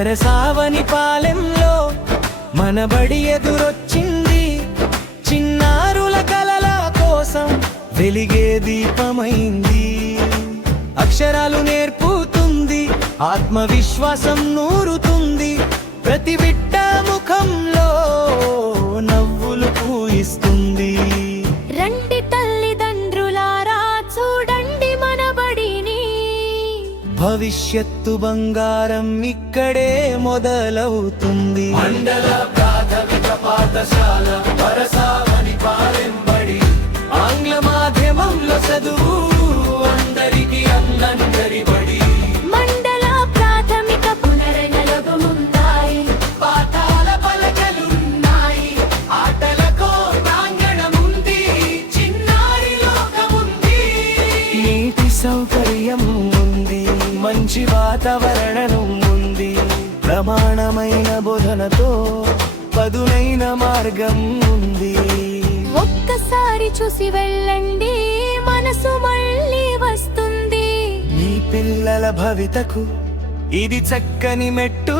వరసావని పాలెంలో మన బడి ఎదురొచ్చింది. చిన్నారుల కలల కోసం వెలిగే దీపమైంది. అక్షరాలు నేర్పుతుంది, ఆత్మవిశ్వాసం నూరుతుంది. ప్రతి బిడ్డ ముఖంలో నవ్వులు పూయిస్తుంది. రండి తల్లిదండ్రులారా, చూడండి మన బడిని. భవిష్యత్తు బంగారం ఇక్కడే మొదలవుతుంది. మండల ప్రాథమిక పాఠశాల వరసావని పాలెం బడి. ఆంగ్ల మాధ్యమంలో చదువు అందరికీ అన్నందరి బడి. మండల ప్రాథమిక పునరనలుగుమున్నాయి. పాఠాల పలకలున్నాయి, ఆటలకో ప్రాంగణముంది, చిన్నారి లోకముంది. నీటి సౌకర్యం ఉంది, మంచి వాతావరణం ఉంది. ప్రమాణమైన బోధనతో పదునైన మార్గం ఉంది. ఒక్కసారి చూసి వెళ్ళండి, మనసు మళ్ళీ వస్తుంది. మీ పిల్లల భవితకు ఇది చక్కని మెట్టు.